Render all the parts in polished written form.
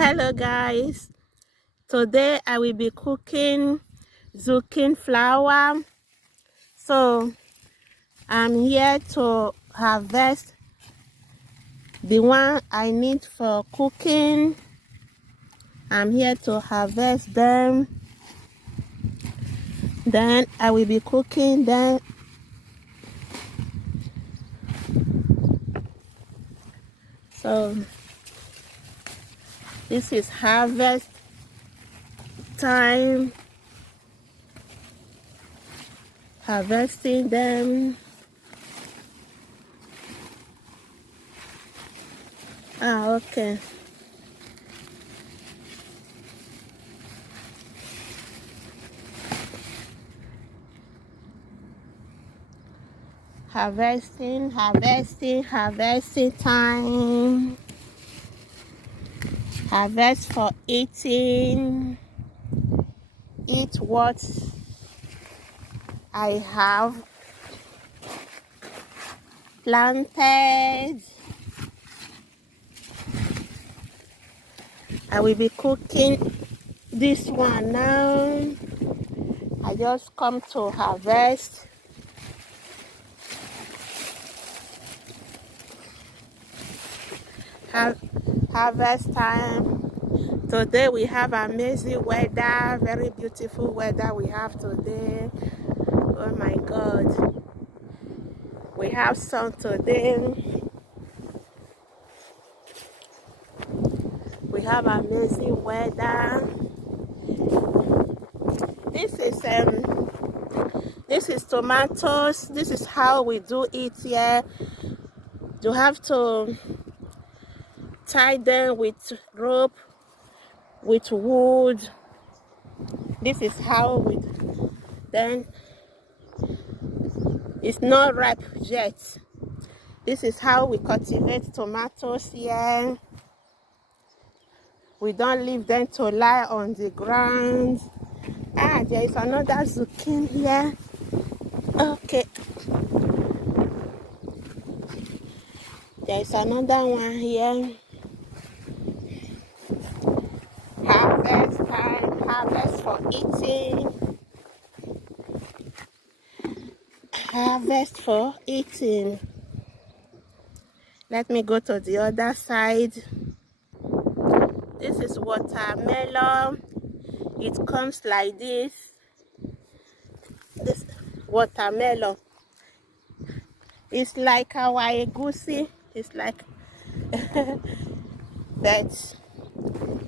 Hello guys, today I will be cooking zucchini flour. So I'm here to harvest the one I need for cooking. I'm here to harvest them, then I will be cooking them. So this is harvest time, harvesting them. Okay. Harvesting time. Harvest for eating. Eat what I have planted. I will be cooking this one now. I just come to harvest. Harvest time. Today we have amazing weather, very beautiful weather we have today. Oh my God, we have sun today. We have amazing weather. This is tomatoes. This is how we do it here. You have to tie them with rope, with wood. This is how we then it's not ripe yet. This is how we cultivate tomatoes here. We don't leave them to lie on the ground. There is another zucchini here. Okay, there is another one here. Harvest time, harvest for eating. Harvest for eating. Let me go to the other side. This is watermelon. It comes like this. This watermelon. It's like our egusi. It's like that.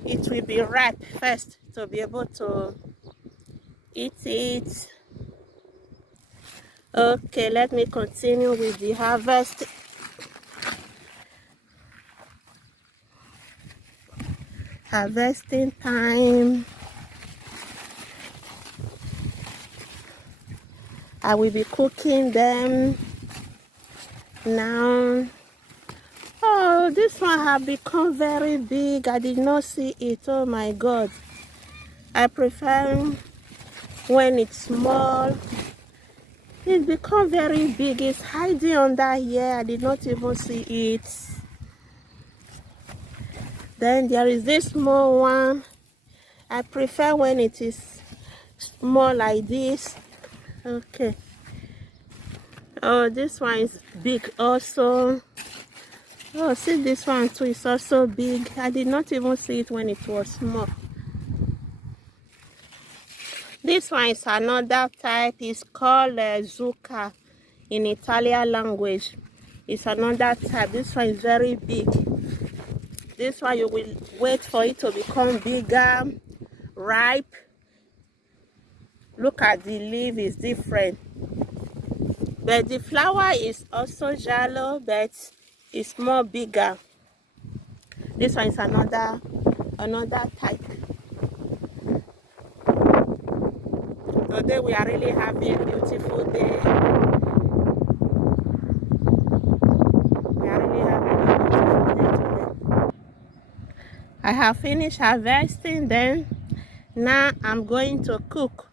It will be ripe first to be able to eat it. Okay, let me continue with the harvest. Harvesting time. I will be cooking them now. Oh, this one have become very big. I did not see it. Oh my God. I prefer when it's small. It's become very big. It's hiding under here. I did not even see it. Then there is this small one. I prefer when it is small like this. Okay. Oh, this one is big also. Oh, see, this one too is also big. I did not even see it when it was small. This one is another type. It's called zucca in Italian language. It's another type. This one is very big. This one you will wait for it to become bigger, ripe. Look at the leaf, is different. But the flower is also yellow, but it's more bigger. This one is another type. Today we are really having a beautiful day. We are really having a beautiful day today. I have finished harvesting them. Now I'm going to cook.